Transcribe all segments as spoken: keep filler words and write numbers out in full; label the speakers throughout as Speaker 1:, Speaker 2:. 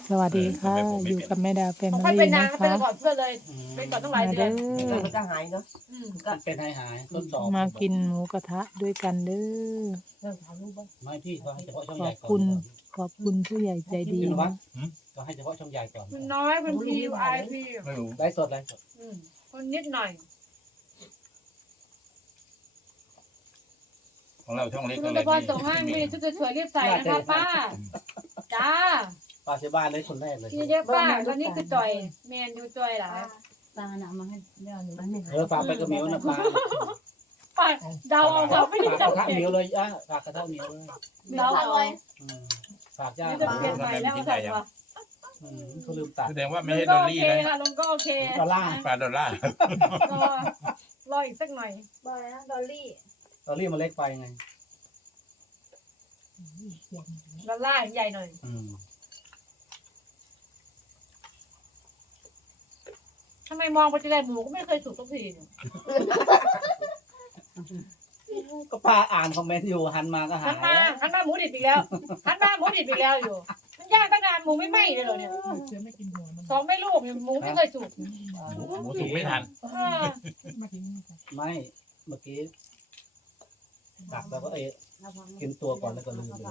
Speaker 1: สวัสดีค่ะ อยู่กับแม่ดาแฟมิ
Speaker 2: ค่อยเป็น
Speaker 1: ลี่
Speaker 2: นาง
Speaker 1: นะ
Speaker 2: เป็น
Speaker 1: คะ
Speaker 2: ก่อนเพื่อนเลยเป็นก่อนต้องหลาย
Speaker 1: มา
Speaker 2: เดือ
Speaker 1: เด้
Speaker 2: น
Speaker 1: อ
Speaker 3: มันจะหายเนาะ
Speaker 2: อืม
Speaker 3: ก็
Speaker 4: เป็นหายหายทดสอบ
Speaker 1: มากินหมูกระทะด้วยกันเด้อ
Speaker 3: เรื่องถ่ายรูปบ้าง
Speaker 4: ไม่พี่เขาให้เฉพาะช่อง
Speaker 1: ข
Speaker 4: ให
Speaker 1: อ
Speaker 4: ญ่
Speaker 1: บ
Speaker 4: ก่อน
Speaker 1: คุณขอบคุณผู้ใหญ่ใจดี
Speaker 4: พี่นวั
Speaker 1: นะ
Speaker 4: ดก็ให้เฉพาะช่องใหญ่ก่อน
Speaker 2: คุณน้อยคุณพีไอพี
Speaker 5: ไม่รู้
Speaker 4: ได้สดได้สด
Speaker 2: อืมคนนิดหน่อย
Speaker 5: ของเราช่องเล็ก
Speaker 2: คุณตะพรส่งให้มีชุดสวยๆรีบใส่นะคะป้าจ้า
Speaker 4: ป้าเชบ้านเลยคนแรกเลย
Speaker 2: กินเยอะป้าวันนี้คือจ่อยแมนดูจ่อยหรอ
Speaker 6: ตาหนามาให้เดี๋ยวหนู
Speaker 3: มันไม่หาย
Speaker 4: เออฝากไปกระเมียวนะป้า
Speaker 2: ป้าเดาเอาเราไม่ได้
Speaker 4: ฝากก
Speaker 2: จับ
Speaker 4: ระทะ
Speaker 2: เก่ง
Speaker 4: เหนียวเลยอ่ะฝากกระทะเหนียวเลย
Speaker 2: เดาเอา
Speaker 4: อืมฝากย่า
Speaker 2: ไม่จะเปลี่ยนใหม่แล้วสั่งว่า
Speaker 4: อืมเขาลืมตัด
Speaker 5: แสดงว่าไม่
Speaker 2: ลุง
Speaker 5: ใช่
Speaker 2: ก็
Speaker 5: ดอล
Speaker 2: โอ
Speaker 5: ลี่
Speaker 2: เค
Speaker 5: นะ
Speaker 2: ค่ะลุงก็โอเค
Speaker 4: ดอลลาร์
Speaker 5: ปลาดอลลาร์
Speaker 2: รอรออีกสักหน่อย
Speaker 6: บอยนะดอลลี่
Speaker 4: ดอลลี่มันเล็กไปไง
Speaker 2: ดอลลาร์ใหญ่หน่อย
Speaker 4: อืม
Speaker 2: ทำไมมองไปทีไรหมูก็ไม่เคยสุกสักทีเนี่ย
Speaker 4: ก็ป้าอ่านคอมเมนต์อยู่หันมาก็หา
Speaker 2: หั
Speaker 4: ย
Speaker 2: นมาหันมาหมูดิบอีกแล้วหันมาหมูดิบอีกแล้วอยู่มันย่างตั้งนานหมูไม่ไหม้เลยเหรอเนี่ยสองไม่ลูกเนี่ยหมูไม่เคยสุก
Speaker 5: หมูสุกไม่ทัน
Speaker 2: เออ
Speaker 4: ไม่เมื่อกี้ตักแล้วก็เอะกินตัวก่อนแล้วก็ลืมเลย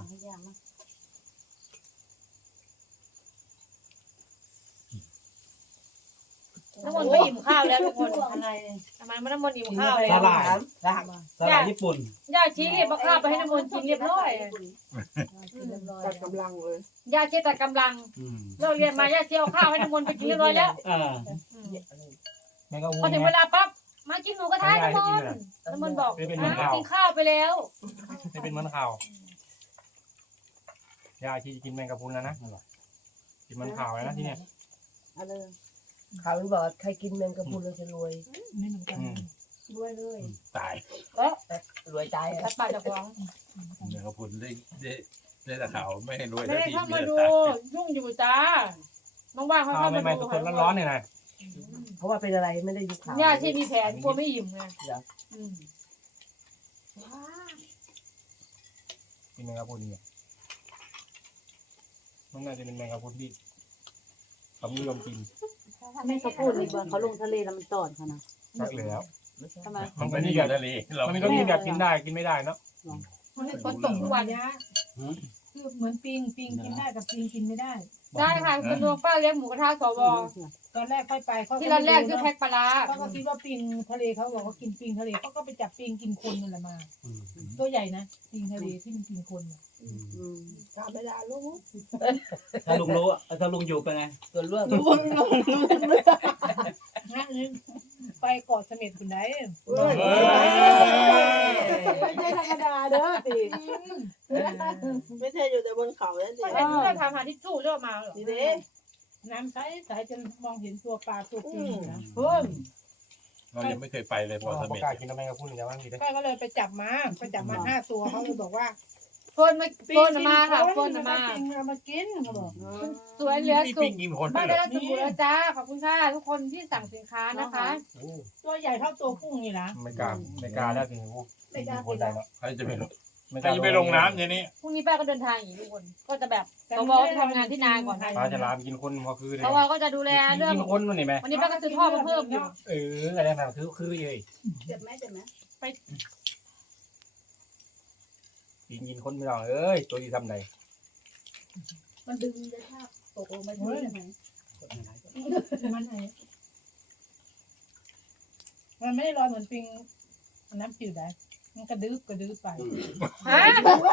Speaker 2: น้ำมันต์ไม่อิ่มข้าวแล้วทุกคน
Speaker 6: อะไร
Speaker 2: ทำไมไม่น้ำมันต์อิ่มข้าวแล้
Speaker 4: ส
Speaker 2: ว
Speaker 4: ลาย
Speaker 3: ลาก
Speaker 4: สลายญี่ปุ่น
Speaker 2: ย่าชี้เรียบเอาข้าวไปให้น้ำมันต์กินเรียบร้อย
Speaker 3: ตัดกำลังเลย
Speaker 2: ย่าเจ๊ตัดกำลัง
Speaker 4: อืม
Speaker 2: เลิกเรียนมาย่าเจ๊เอาข้าวให้น้ำมันต์ไปกินเรียบร้อยแล้ว
Speaker 4: อ่า
Speaker 2: อืม
Speaker 5: แม่ก็วู
Speaker 2: พอถึงเวลาปั๊บมากินหมูกระทะน้ำมันต์น้ำมันต์บอกอ่ะกินข้าวไปแล้ว
Speaker 7: ไม่เป็นเหมือนข่าวยาชีจะกินแมงกะพรุนแล้วนะกินเหมันข่าวเลยนะที่เนี่ย
Speaker 3: อะไรเขามันบอกใครกินแมงกะพรุนเราจะรวย
Speaker 7: อืม
Speaker 2: ด้วยเลย
Speaker 5: ตาย
Speaker 2: เออ
Speaker 3: รวยใจ
Speaker 2: แล้วปากจะฟ้อง
Speaker 5: แมงกะพรุนได้ได้ได้แต่ข่าวไม่ให้รวย
Speaker 2: ไม่ได้
Speaker 5: ที
Speaker 2: เข้ามา
Speaker 5: เลื
Speaker 2: ดู
Speaker 5: อดตาย
Speaker 2: ยุ่งอยู่จ้าว่างๆเขา
Speaker 7: ข่าว
Speaker 2: เข้ามา
Speaker 7: ใหม่
Speaker 2: ดู
Speaker 7: ๆสดๆร้อนๆเนี่ยนะ
Speaker 3: เพราะว่าเป็นอะไรไม่ได้ยุคข่าว
Speaker 2: ย่าที่มีแผนกลัวไม่อิ่มไงอืม
Speaker 7: กินแมงกะพรุนเนี่ยมันน่าจะเป็นแมงกะพรุนที่เขานิยมกิน
Speaker 6: แม่เขาพูดอีกว่าเขาลงทะเลแล้วมันตอดเขานะ
Speaker 7: ชักแล้ว
Speaker 6: ทำไม
Speaker 5: มันก็นี่กับทะเลเรา
Speaker 7: มัน
Speaker 5: ไม่
Speaker 7: ก็
Speaker 5: รู้
Speaker 7: มีแบบกินได้กินไม่ได้เนาะ
Speaker 2: มันฝนตกทุกวันนะ
Speaker 8: คือเหมือนปิงปิงกินได้กับปิงกินไม่ได้
Speaker 2: ได้ค่ะคุณดวงป้าเลี้ยงหมูกระทะสว
Speaker 8: ตอนแรกค่อยไปเขา
Speaker 2: ที่ร้านแรกคือแพ็คปลาร้า
Speaker 8: เขาก็คิดว่าปิงทะเลเขาบอกว่ากินปิงทะเลเขาก็ไปจับปิงกินคนนั่นแหละมา
Speaker 4: อืม
Speaker 8: ตัวใหญ่นะปิงทะเลที่มันกินคนน่ะ
Speaker 4: อืม
Speaker 6: อืม
Speaker 3: ธรรมดาลูก
Speaker 4: ถ้าลุงรู้อะถ้าลุงอยู่เป็นไง
Speaker 3: ตัวร่วง
Speaker 8: นะนี่ไปเกาะเสม็ดคุณไหน
Speaker 3: ไม่ใช่ธรรมดาเด้อปีไม่ใช่อยู่แต่บนเขาแล้วสิ
Speaker 2: ก็เห็นเพื่อนถามหาทิชชู่เยอะมาเหรอ
Speaker 3: นี่เด้
Speaker 8: น้ำใสใสจนมองเห็นตัวปลาตัวปิงอยู่นะ
Speaker 2: เพิ่ม
Speaker 5: เรายังไม่เคยไปเลยพอ
Speaker 7: เรา
Speaker 5: ส
Speaker 7: ป
Speaker 5: มั
Speaker 7: ระ
Speaker 5: ย
Speaker 7: กาศกินแมงกะพรุนอย่างนั้นดีเลย
Speaker 8: ก็เลยไปจับมาไปจับมาห้าตัวเขาเลยบอกว่า
Speaker 2: เพิ่นมาเพิ่นมาค่ะเพิ่นมา
Speaker 8: ปิงเอามากินเขาบอก
Speaker 2: สวยเหลือ
Speaker 5: มี
Speaker 2: สุ
Speaker 5: ปิ้
Speaker 2: ก
Speaker 5: งกินคน
Speaker 2: บ้า
Speaker 5: ด้
Speaker 2: น
Speaker 5: วย
Speaker 2: ได้
Speaker 5: เหรอ
Speaker 2: รับสมุนแล้วจ้าขอบคุณค่ะทุกคนที่สั่งสินค้านะคะ
Speaker 8: ตัวใหญ่เท่าตัวกุ้งนี่นะ
Speaker 7: ไม่กล้าไม่กล้าแล้วกินพวกกินคนได้เนาะ
Speaker 5: ใครจะไปลง
Speaker 7: ไม่ก
Speaker 5: ใคร
Speaker 7: ล้า
Speaker 5: จะไปลงน้ำทีนี้
Speaker 2: พรุ่งนี้ป้าก็เดินทางอีกทุกคน ก็จะแบบสวจะทำงานที่นาก่อนนะ
Speaker 7: ปลาจะลามกินคนพอคือเลย
Speaker 2: สวก็จะดูแลเรื่อง
Speaker 7: กินคนมันนี่ไหม
Speaker 2: วันนี้ป้าก็ซื้อท่อมาเพิ่มอยู่
Speaker 7: เอออะไรต่างๆคือคือเลย
Speaker 6: เจ็บไหมเจ็บไหม
Speaker 7: กินกินคนไม่ได้เอ้ยตัวที่ทำไหน
Speaker 6: มันดึงเลยถ้าตกลงไปที่ใช่ไหม
Speaker 8: มันไงมันไม่ได้ลอยเหมือนปิงน้ำจืดได้มันกระดึ๊บกระดึ๊บไป
Speaker 2: ฮะ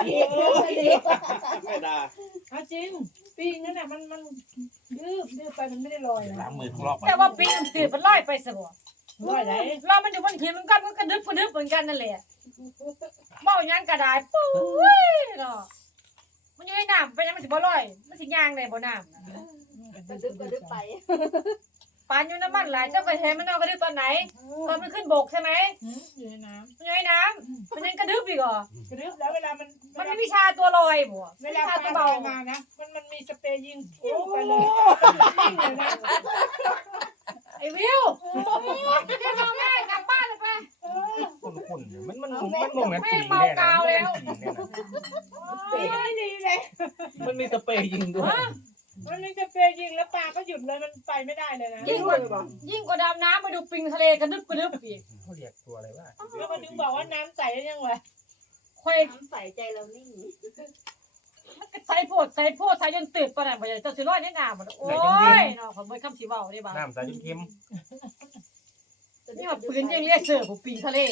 Speaker 4: ไม่ได้
Speaker 8: เอาจริงปิงนั่นแหละมันมันดื้อดื้อไปมันไม่ได้ลอย
Speaker 5: ล้า
Speaker 8: นะ
Speaker 5: งมือทุกรอบ
Speaker 2: แต่ว่าปีนตื่นมันลอยไปสบ
Speaker 8: ลอยไหน
Speaker 2: เรามันอยู่บนหินมันก็มันกระดึบกระดึบเหมือนกันนั่นแหละเบ้ายังกระดาษปุ้ยเนาะมันอยู่ในน้ำไปยังมันสิบ่ลอยมันสิย่างได้บ่น้ำนะ
Speaker 6: กระดึบกระดึบไป
Speaker 2: ปานอยู่น้ำมันหลายเจ้าเคยเห็นมันเอากระดึบตอนไหนตอนมันขึ้นบกใช่ไหม
Speaker 8: อยู่ในน้
Speaker 2: มันอยู่ในน้ำมันยังกระดึบอีกเหรอ
Speaker 8: ำกระดึ๊บแล้วเวลามัน
Speaker 2: มันไม่มีชาตัวลอยบ่
Speaker 8: เว
Speaker 2: ไม่
Speaker 8: ลา
Speaker 2: ชา
Speaker 8: ป
Speaker 2: ตัว
Speaker 8: ลา
Speaker 2: เบา
Speaker 8: ลอยมานะมันมันมีสเปรย์ยิงฟิวไปเลยยิงเลยนะ
Speaker 2: ไอ้วิวเดี๋ยวเราแม่กลับบ้านเลยไป
Speaker 7: คนคนมันมันมันงงกันปีน
Speaker 8: ไม่ดีเลย
Speaker 4: มันมีสเปรย์ยิงด้วย
Speaker 8: เวมีกาแฟยิงแล้วปลาก็หยุดเลยมันไปไม่ได้เลยนะ
Speaker 2: ยิ่งกว่ายิ่งกว่าดำน้ำมาดูปิงทะเลกระดึบกระดึบอีก
Speaker 7: เขาเรียกตัวอะไรวะ
Speaker 8: แล้วมันถึงบอกว่าน้ำใสได้ยังไง
Speaker 2: ค่อย
Speaker 3: น้ำใส่ใจเรานิ่ง
Speaker 2: มันก็ใส่โพดใส่โพดใส่จนตื่นปะนั่นบ่ได้เจ้าสิร้อยในน้ำหมดโอ้ยเนาะขอเบิ่งคำสิเว้าได้บ่า
Speaker 7: น้ำใสจนเค็ม
Speaker 2: นี่ว่าปืนยังเรียกเสือผู้ปิงทะเล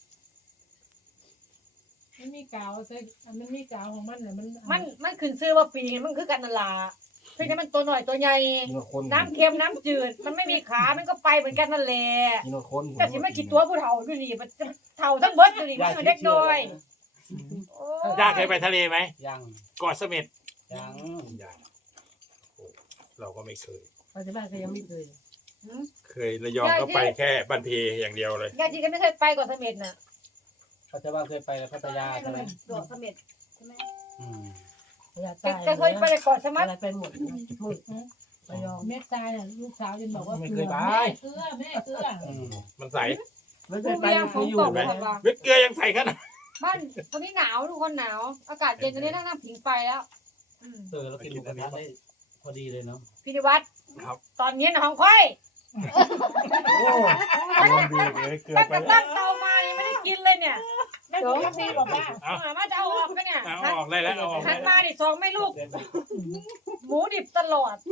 Speaker 8: มันมีกาวใส่มันมีกาวของมันน่ะมัน
Speaker 2: มันมันขึ้นชื่อว่าปิงมันคือกันนั่นล่ะเพียงแต่มันตัวหน่อยตัวใหญ่
Speaker 7: กินกับคน
Speaker 2: น้ำเค็มน้ำจืดมันไม่มีขามันก็ไปเหมือนกันนั่นแหละ
Speaker 7: กินกับคน
Speaker 2: แต่สิมาคิดตัวผู้เฒ่าอยู่นี่มันเฒ่าทั้งเบิดอยู่นี่มันเด็กน้อยโอ้
Speaker 5: ย่าเคยไปทะเลไหม
Speaker 4: ยัง
Speaker 5: เกาะเสม็ด
Speaker 4: ยัง
Speaker 5: ยังโอ้เราก็ไม่เคย
Speaker 6: ปัจจุบันก็ยังไม่เคย
Speaker 5: เคยระยองก็ไปแค่บันเพอย่างเดียวเลย
Speaker 2: ยายจีก็ไม่เคยไปเก่อนเสม็ดน่ะ
Speaker 4: เขาจะว่าเคยไปพัทยาใช่ไหม
Speaker 3: โดดเสม็ดใช่ไหม
Speaker 4: อืม
Speaker 6: อยาก
Speaker 2: แต่
Speaker 6: ตาย
Speaker 2: แต่เคยไปแต่ก่อนสมั
Speaker 6: อะ
Speaker 2: คร
Speaker 6: ไรไปหมดนะหมดไปยอม
Speaker 8: เม็ดตายน่ะลูกสาวจนบอกว่า
Speaker 7: ไม่
Speaker 8: เก
Speaker 7: เค
Speaker 8: ลื
Speaker 7: ย
Speaker 8: อ
Speaker 7: ไป
Speaker 8: แม่เกลือแม่เกลือ
Speaker 4: อืม
Speaker 5: มันใส
Speaker 6: ไม่เค
Speaker 2: ผู้
Speaker 6: ยไป
Speaker 2: เรียง
Speaker 6: ไม่
Speaker 2: ฝ
Speaker 6: เคย
Speaker 2: น
Speaker 6: อยู่
Speaker 2: ตก
Speaker 5: ไหม
Speaker 2: หมดว่า
Speaker 5: เม็ดเกลือยังใสขนาด
Speaker 2: บ้านตอนนี้หนาวทุกคนหนาว อากาศเย็นตอนนี้นั่งน้ำผิงไฟแล้วอืม
Speaker 4: เออเรากินหมูกระทะได้พอดีเลยเนาะ
Speaker 2: พิธีวัตร
Speaker 5: ครับ
Speaker 2: ตอนนี้นะของค่อย
Speaker 7: โอ้โดนดีเลยเกลือ
Speaker 2: ตั้ง
Speaker 7: ไป
Speaker 2: แต่ตั้งเตามายังไม่ได้กินเลยเนี่ย
Speaker 8: แม่บอกว่าดีบอกว่า
Speaker 5: เอา
Speaker 2: หามาจะเอาออกกันเนี่ย
Speaker 5: เอาออกได้แล้วเอาออก
Speaker 2: หั
Speaker 5: ได้
Speaker 2: น
Speaker 5: แล้ว
Speaker 2: มาดิสองไม่ลูก หมูดิบตลอด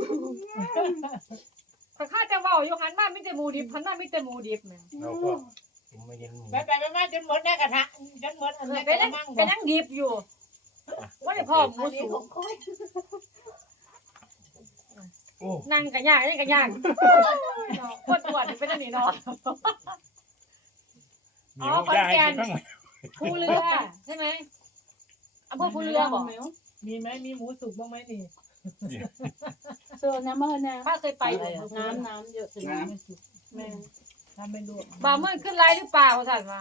Speaker 2: ข้าจะเว่าอยู่หันมาไม่แต่หมูดิบหันมาไม่แต่หมูดิบเนี่ย
Speaker 7: เราก็ผมไม่เย็นหมู
Speaker 8: ไปไปมาจนหมดแน่กระทะจนหมดอันนี้
Speaker 2: ไป
Speaker 8: กระ
Speaker 2: นั่ง
Speaker 8: มัง
Speaker 2: ไปนั่งดิบอยู่ว่าได้พ่อหมู
Speaker 3: อันนี้
Speaker 2: สุ
Speaker 3: ข
Speaker 2: ก
Speaker 3: องค่อย
Speaker 5: โอ้
Speaker 2: นั่งกันยากนี่กันยากปวดปวดไปนั่นนี่เนาะ
Speaker 5: มีพวกย่าให้กินบ้างไหม
Speaker 2: ภูเรือใช่ไหมอำเภอภูเรือบอก
Speaker 8: มีไหมมีหมูสุกบ้างไหมนี่
Speaker 3: โซนน้ำมันนะ
Speaker 2: ป้าเคยไป
Speaker 3: น้ำน้ำเยอะถึงน้ำไม่สุก
Speaker 8: แม่ทำเป็นลวก
Speaker 2: บ่าเมื่อขึ้นไลน์หรือเปล่าสั่นมา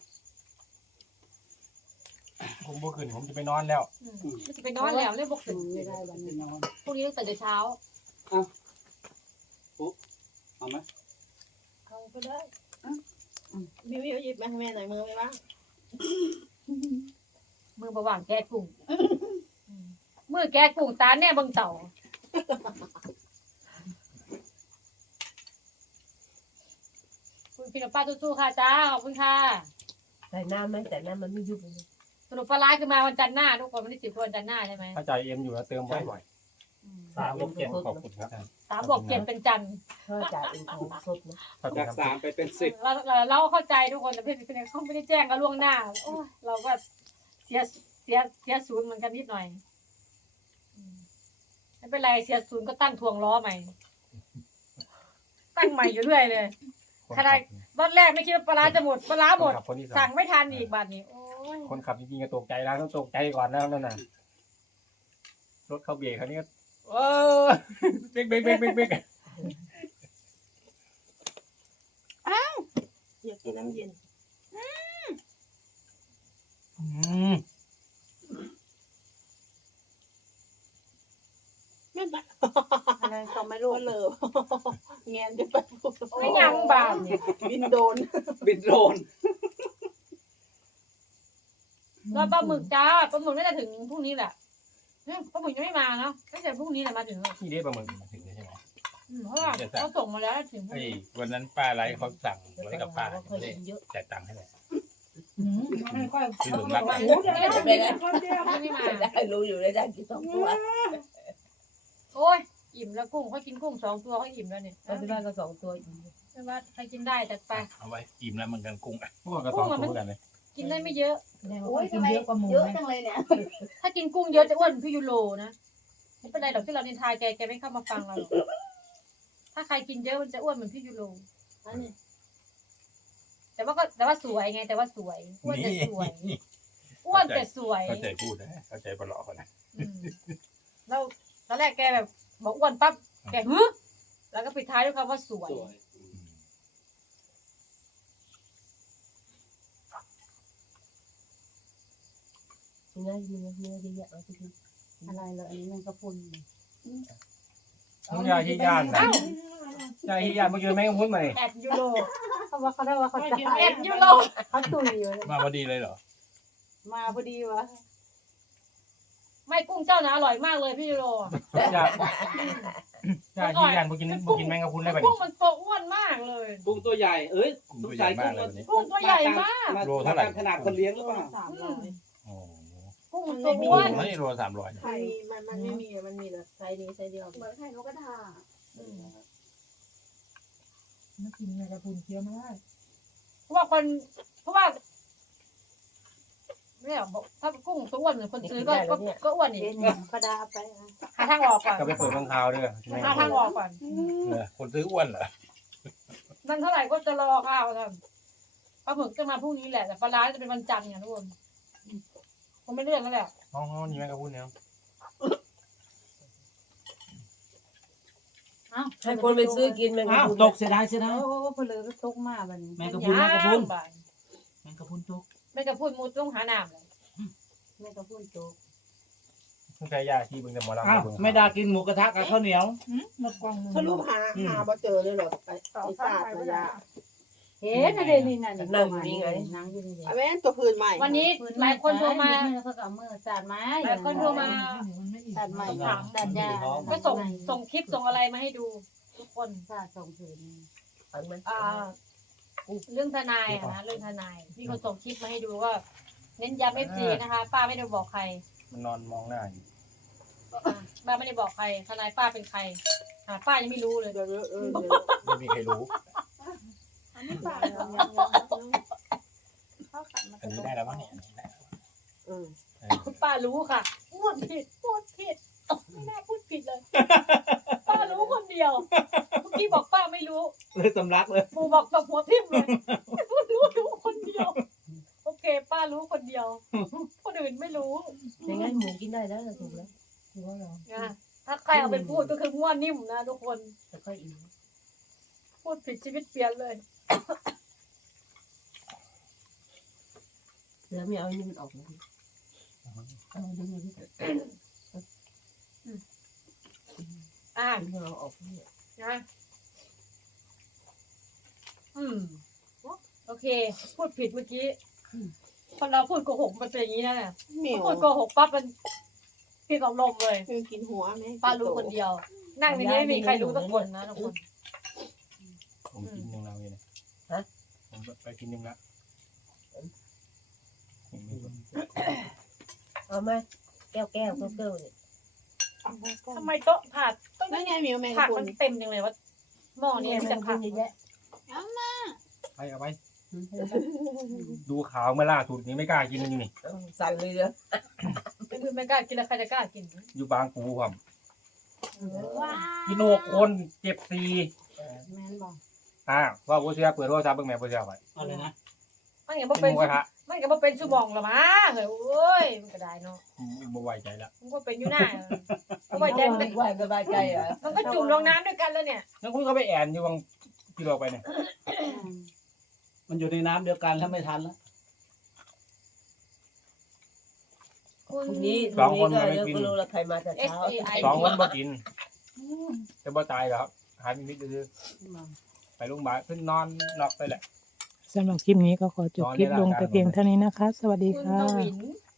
Speaker 7: ผมบ่ขึ้นผมจะไปนอนแล้ว
Speaker 2: ไม่จะไปนอนแล้วเลยบอกถึง
Speaker 3: ไม่ได้วันนี้
Speaker 4: นอน
Speaker 2: พรุ่งนี้ตั้งแต่เช้า
Speaker 4: เอาไหม
Speaker 8: เอาก็ได้
Speaker 3: บิวบิวหยิบมาให้แม่หน่อยมือไปบ้าง
Speaker 2: มือประว่างแกะกุ้งมือแกะกุ้งตาแน่เบังเต่าคุณพี่น้องป้าสู้ๆค่ะจ้าขอบคุณค่ะ
Speaker 6: ใส่น้ำไหมแต่น้ำมันไม่ยุบเลย
Speaker 2: สรุปปลาร้าคือมาวันจันทร์หน้าทุกคนวันที่สิบวันจันทร์หน้าใช่ไหม
Speaker 7: ถ้าใจเอ็มอยู่แล้วเติมบ่อยๆสามลบเจ็ดขอบคุณครับ
Speaker 2: สามบอกเจ็ดเป็นจันทร์
Speaker 6: ถ้าจ่ายเป็นของสดนะ
Speaker 7: ขอบคุณ
Speaker 4: จาก
Speaker 7: ครับ
Speaker 4: สามไปเป็นสิบ
Speaker 2: เราเราเราเข้าใจทุกคนแต่เพื่อนเป็นเขาไม่ได้แจ้งกันล่วงหน้าโอ้ยเราก็เสียเสียเสียศูนย์เหมือนกันนิดหน่อยอืมไม่เป็นไรเสียศูนย์ก็ตั้งทวงล้อใหม่ ตั้งใหม่อยู่เรื่อยเลย ขนาด รอบแรกไม่คิดว่าปลาร้าจะหมดปลาร้าหมด
Speaker 7: คนที่สา
Speaker 2: สั่
Speaker 7: ม
Speaker 2: งไม่ทันอีกบาทนี้โอ้ย
Speaker 7: คนขับจริงๆก็ตกใจแล้วต้องตกใจก่อนนะนั่นน่ะรถเขาเบรกคันนี้ก็เออเบรกเบรกเบรกเบรกเบรก
Speaker 3: อยากกินน้ำเย็น
Speaker 7: อืม
Speaker 3: แม่บ้า
Speaker 6: อะไรก็ไม่รู้
Speaker 3: ก็เลยเงียนจะไปพูด
Speaker 2: ไม่ยังบาทเนี่ย
Speaker 3: บินโดน
Speaker 4: บิดโดรน
Speaker 2: รอปลาหมึกจ้าปลาหมึกน่าจะถึงพรุ่งนี้แหละเนี่ยปลาหมึกยังไม่มาเนาะตั้งแต่พรุ่งนี้แหละมาถึงแล้ว
Speaker 7: ที่เด็ปลาหมึกถึงเลยใช่ไหม
Speaker 2: อืมเพราะว่าเขาส่งมาแล้วถึงพรุ่ง
Speaker 5: ไอ้
Speaker 2: นี้
Speaker 5: วันนั้นป้าไรเขาสั่งไว้กับป้า
Speaker 6: เคย
Speaker 5: เลย
Speaker 6: กินเยอะ
Speaker 5: จ่ายตังค์ให้เลย
Speaker 8: อืมไม่ค่อย
Speaker 5: ที่หลุมรัก
Speaker 2: ไม่
Speaker 5: อะ
Speaker 2: ได้ไม่ได้ไม่มา
Speaker 6: ได้รู้อยู่ได้ได้กินสองตัว
Speaker 2: โอ้ยอิ่มแล้วกุ้งเขากินกุ้งสองตัวเขาอิ่มแล้วเนี่ย
Speaker 6: ปัจจุบันก็สองตัวอีก
Speaker 2: ใช่ว่าใครกินได้แต่ไป
Speaker 5: เอาไว้อิ่มแล้วเหมือนกันกุ้งอ่ะ
Speaker 7: พวกกระสองตัวกันเลย
Speaker 2: กินได้ไม่เยอะ
Speaker 3: โอ้ยทำไมเยอะจังเลยเนี่ย
Speaker 2: ถ้ากินกุ้งเยอะจะอ้วนพี่ยูโรนะไม่เป็นไรหรอกที่เราเนินทาแกแกไม่เข้ามาฟังเราหรอกถ้าใครกินเยอะมันจะอ้วนเหมือนพี่ยูโร
Speaker 3: อันนี้
Speaker 2: แต่ว่าก็แต่ว่าสวยไง แต่ว่าสวยอ้วนแต่สวยอ้วนแต่สวย
Speaker 5: เข้าใจพูดนะเข้าใจประหลอกกันนะ
Speaker 2: อืมแล้วตอนแรกแกแบบบอกอ้วนปั๊บแกฮึแล้วก็ปิดท้ายด้วยคำว่าสวย
Speaker 4: สวย
Speaker 6: เนื้อเนื้อเนื้อเยอะๆเอาไปกิน
Speaker 3: อะไรเลยอันนี้มันก็ปุ่น
Speaker 7: มึงยาที่ย่านนะ
Speaker 2: เอ้าย
Speaker 7: าที่ย่านเมื่อกี้แม่งพูดมาเลย
Speaker 2: แอดยูโร
Speaker 3: เขาว่าเขาได้ว่าเขาจะ
Speaker 2: แอดยูโร
Speaker 3: เขาตุยอยู่
Speaker 5: มาพอดีเลยเหรอ
Speaker 3: มาพอดีวะ
Speaker 2: ไม่กุ้งเจ้านะอร่อยมากเลยพี่ยูโร
Speaker 7: อยากอยากยืนยันบ่กินบ่กินแมงกะพรุนได้ป่ะ
Speaker 2: กุ้
Speaker 7: นี่
Speaker 2: งมันตัวอ้วนมากเลย
Speaker 4: กุ้งตัวใหญ่เอ้ย
Speaker 5: กุ้ง
Speaker 4: ส
Speaker 5: ตัว
Speaker 4: ง
Speaker 5: ใหญ่
Speaker 4: สัย
Speaker 5: มา
Speaker 4: กุ้
Speaker 5: ก
Speaker 4: ง
Speaker 5: เลยวันนี้
Speaker 2: กุ้งตัวใหญ่มาก
Speaker 5: โลเท่าไหร่
Speaker 4: ขนาดคนเลี้ยงหรือเปล่า
Speaker 3: สามร้อย
Speaker 5: โอ้โห
Speaker 2: กุ้งมันตัว
Speaker 5: โอ้
Speaker 2: อ้วน
Speaker 5: โหนี่โลสามร้อย
Speaker 3: ไข่มันมันไม่มีมันมีแต่ไซส์นี้ไซส์เดียว
Speaker 6: เหมือนไข่นกกระทา
Speaker 8: ไม่กินแมงกะพรุนเคี้ยวไม่ได้
Speaker 2: เพราะว่าคนเพราะว่าเนี่ยบอกถ้ากุ้งตัวอ้วนคนซื้อก็ก็ก็อ้วนอีก
Speaker 3: ประดาไปนะ
Speaker 2: หาทางออกก่อน
Speaker 7: ก็ไปเปิดข้างคาวด้วย
Speaker 2: หาทางออกก่อน
Speaker 5: เนี่ยคนซื้ออ้วนเหรอ
Speaker 2: นั่นเท่าไหร่ก็จะรอข้าวท่านปลาหมึกจะมาพรุ่งนี้แหละแต่ปลาร้าจะเป็นวันจันทร์ไงทุกคนผมไม่เลื่อนแล้วแหละ
Speaker 7: อ๋อนี่แมงกะพรุนเนี่ย
Speaker 9: ให้คนไปซื้อกินแมงกะ
Speaker 4: อ้าว
Speaker 9: พรุน
Speaker 4: ตกเสียดายเสียดาย
Speaker 8: โอ้โหเพลือก็ตกมาบัดนี้
Speaker 4: แมงกะพรุนแมงกะพรุน
Speaker 2: บ่าย
Speaker 4: แมงกะพรุนตก
Speaker 2: แม่กระพุนมูต้องหาน้ำเลย
Speaker 3: แม่ก็พูดโจ๊ก
Speaker 7: ต้องใช้ยาที่เบิ่งแต่หมอลำ
Speaker 4: อ้าว
Speaker 7: เบิ่ง
Speaker 4: ไม่ได้กินหมูกระทะกับข้าวเหนียว
Speaker 8: หมดกล่องมือ
Speaker 3: สรุปหาหาบ่เจอเลยเหรอไอ้ไอ้ซาดตัวยา
Speaker 8: เห็นอะไรนี่นั่นนั่งอยู่นี่ไงนั่งอยู่นี่
Speaker 3: ไอ้แม่นตัวพื้นใหม่
Speaker 2: วันนี้หลายคนโทรมา
Speaker 8: เขาก็เอามือสาดไม้
Speaker 2: หลายคนโทรมา
Speaker 8: สาดไม้สาดยา
Speaker 2: ก็ส่งส่งคลิปส่งอะไรมาให้ดูทุกคน
Speaker 8: สาดสองผืน
Speaker 9: อันมัน
Speaker 2: อ่าเรื่องทนายอะนะเรื่องทนายที่เขาส่งคลิปมาให้ดูว่าเน้นย้ำเอฟซีนะคะ ป้าไม่ได้บอกใคร
Speaker 7: มันนอนมองหน้าอยู่
Speaker 2: อ่าป้าไม่ได้บอกใคร ทนายป้าเป็นใครอ่าป้ายังไม่รู้เลย
Speaker 3: เดี๋ยวเดี๋ยวเออ
Speaker 7: ไม่มีใครรู้
Speaker 6: อันนี้ปาก
Speaker 3: เดี๋ยวยังยังยัง
Speaker 6: ข้าวขันมัน
Speaker 7: อันนี้ได้แล้วมั้งเนี่ย
Speaker 3: เออ
Speaker 2: ป้ารู้ค่ะพูดผิดพูดผิดไม่น่าพูดผิดเลย ป้ารู้คนเดียวเมื่อกี้บอกป้าไม่รู้
Speaker 4: เลยสำลักเลย
Speaker 2: ปู่บอกตบหัวทิ่มเลยพูดรู้รู้คนเดียว โอเค ป้ารู้คนเดียว คนอื่นไม่รู้
Speaker 9: อย่างงั้นหมูกินได้แล้วถูกแล้ว
Speaker 8: ถือว่าเรา
Speaker 2: นะถ้าใครเอาไปพูดก็คือง่วนนิ่มนะทุกคน
Speaker 9: แต่ค่อยอิ่ม
Speaker 2: พูดผิดชีวิตเปลี่ยนเลย
Speaker 9: เสือไม่เอาอันนี้มันออกเลยเอาดึงนี้
Speaker 2: อ่า
Speaker 9: ดึงเอาออกเนี่ย
Speaker 2: นะอืมโอเค พูดผิดเมื่อกี้คนเราพูดโกหกมันเป็นอย่างนี้นะเนี่ย
Speaker 3: เหมียว
Speaker 2: พูดโกหกปั๊บมันพี่กับลมเลย
Speaker 3: คือกินหัวแม่
Speaker 2: ป้ารู้คนเดียว นั่งในนี้ไม่มีใครรู้สักคนนะทุกคน
Speaker 7: ผมกินหนึ่งแล้วเนี่ยผมไปกินหนึ่งละ
Speaker 9: เอาไหมแก้วแก้วแก้วแก้วเนี่ย
Speaker 2: ทำไมโต๊ะผัดต้อง
Speaker 3: นั่นไงเหมียวแมง
Speaker 2: ผั
Speaker 3: กะ
Speaker 2: ก
Speaker 3: พรุ
Speaker 2: มัน นเต็มจังเลยว่าหม้อนี้มีแต่ผัก
Speaker 9: เยอะแยะ
Speaker 7: ไปเอาไปดูขาวเมื่อล่าสุดนี้ไม่กล้ากินอยู่นี่
Speaker 9: สั่นเลยเด้อ
Speaker 2: เป็นไม่กล้ากินแล้วใครจะกล้ากิน
Speaker 7: อยู่บางปูครับ
Speaker 6: ว้า
Speaker 7: กินหกคนเจ็บสี่
Speaker 8: แม่นบอก
Speaker 7: อ่าว่าผู้เชี่ยวเปิดโทรศัพท์เบิ่งแม่ผู้เชี่ยวไป
Speaker 4: อะไรนะ
Speaker 2: มันยัง
Speaker 7: กิ
Speaker 2: บ่
Speaker 7: นห
Speaker 2: เป็น
Speaker 7: มูกระทะ
Speaker 2: มันยังบ่เป็นชั่วโมงหรอมาเฮ้ยโอ้ยมันก็ได้เนาะ
Speaker 7: บ่ไว้ใจละ
Speaker 2: มันก็เป็นอยู่หน้าบ่ไว้ใจมัน
Speaker 9: ไหวสบายใจอ่ะ
Speaker 2: มันก็จุ่มลงน้ำด้วยกันแล้วเนี่ย
Speaker 7: แล้วคุณก็ไปแอนอยู่บางที่เราไปเนี่ย
Speaker 4: มันอยู่ในน้ำเดียวกันแล้วไม่ทันแล้ว
Speaker 2: คุณ
Speaker 9: พรุ่งนี้พรุ่งนี้ก็เดี๋ยวก็รู้ละใครมาแต่
Speaker 2: เอส
Speaker 9: เช้า
Speaker 2: เอไอ
Speaker 7: สองคนบ่กินจะบ่ตายแล้วหายมิดๆดื้อไปโรงพยาบาลขึ้นนอนน็อกไปแหละ
Speaker 1: สำหรับคลิปนี้ก็ขอจบคลิปลงแต่เพียงเท่านี้นะคะ สวัสดี
Speaker 2: คุณ
Speaker 1: ค่ะ
Speaker 2: ทวิน